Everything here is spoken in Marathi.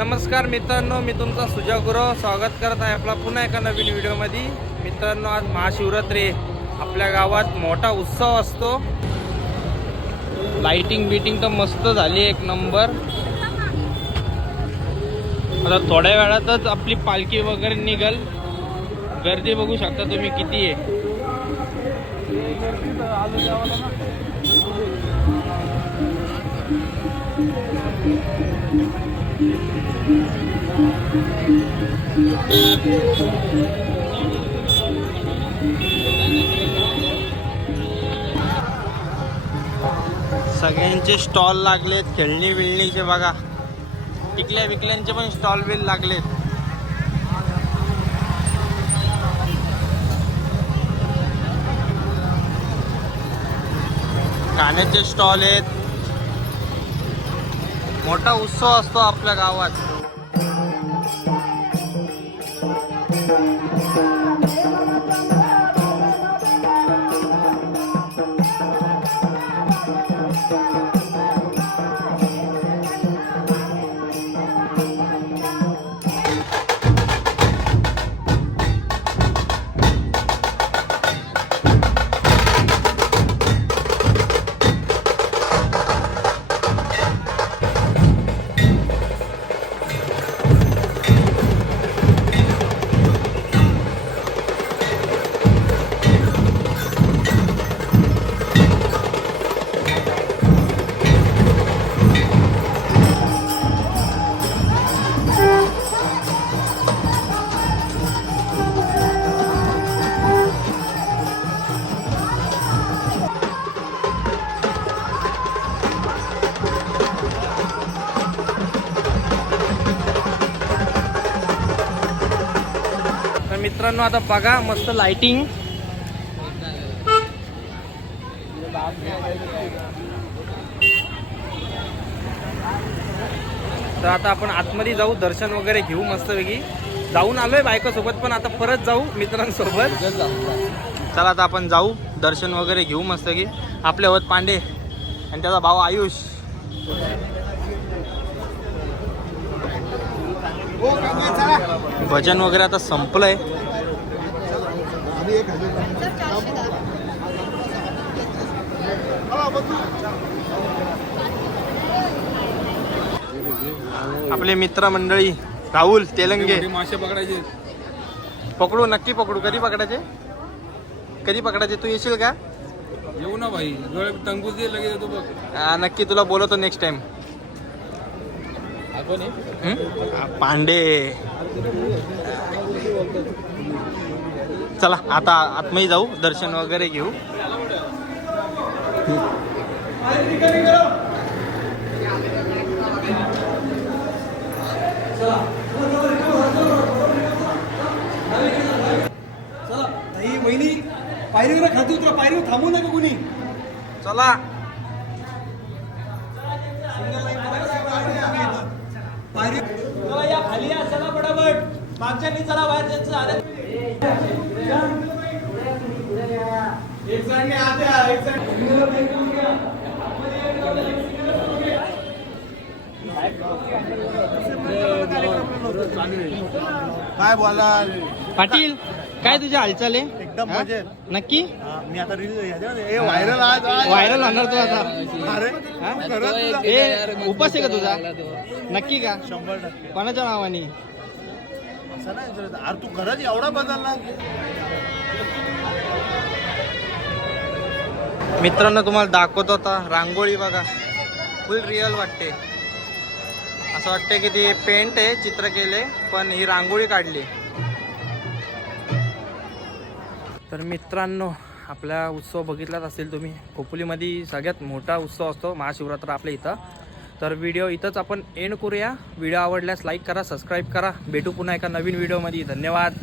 नमस्कार मित्रांनो, मी तुमचा सुजा गुरव स्वागत करत आहे आपला पुन्हा एका नवीन व्हिडिओमध्ये। मित्रांनो, आज महाशिवरात्री आपल्या गावात मोठा उत्सव असतो। लाइटिंग बीटिंग तर मस्त झाली, एक नंबर। आता थोड्या वेळातच आपली पालखी वगैरे निघल। गर्दी बघू शकता तुम्ही किती आहे। सगळ्यांचे स्टॉल लागलेत, खेळणी बिळणीचे बघा, टिकल्या विकल्यांचे पण स्टॉल बिल लागलेत। खाण्याचे स्टॉल आहेत। मोठा उत्सव असतो आपल्या गावात। मित्रांनो, आता बघा मस्त लाइटिंग। तर आता आपण आतमध्ये जाऊ, दर्शन वगैरे घेऊ मस्तपैकी। जाऊन आलोय बायको सोबत, पण आता परत जाऊ मित्रांसोबत। चला आता आपण जाऊ, दर्शन वगैरे घेऊ मस्तपैकी। आपले होत पांडे आणि त्याचा भाऊ आयुष। भजन वगैरे आता संपलंय। आपले मित्र मंडळी राहुल तेलंगे मासे पकडायचे। पकडू, नक्की पकडू। कधी पकडायचे, कधी पकडायचे? तू येशील का? येऊ ना भाई, डोळे टंगूच दे लगेच येतो बघ। नक्की, तुला बोलवतो नेक्स्ट टाइम। पांडे, चला आता आतमध्ये जाऊ, दर्शन वगैरे घेऊ। चला ताई वहिनी, पायरीवर खातो तुला, पायरीवर थांबू नका कुणी। चला चला या खाली या, चला पटापट। मागच्यानी चला बाहेर त्यांचं आले। एक साइड आते, एक साइड काय बोला पाटील, काय तुझ्या हालचाल आहे? एकदम मजेत। नक्की मी आता रील व्हायरल आज व्हायरल होणार तू आता। अरे हा? खरंच तुझा? हे उपास आहे का तुझा? नक्की का? 100%। कोणाच्या नावाने? असं नाही विचारत, अरे तू खरंच एवढा बदलला? मित्रांनो, तुम्हाला दाखवत होता रांगोळी बघा, फुल रिअल वाटते। असं वाटते की ती पेंट आहे, चित्र केले, पण ही रांगोळी काढली। तर मित्रांनो, आपला उत्सव बघितलाच असेल तुम्ही। खोपोलीमध्ये सगळ्यात मोठा उत्सव असतो महाशिवरात्र आपल्या इथं। तर व्हिडिओ इथंच आपण एंड करूया। व्हिडिओ आवडल्यास लाईक करा, सबस्क्राईब करा। भेटू पुन्हा एका नवीन व्हिडिओमध्ये। धन्यवाद।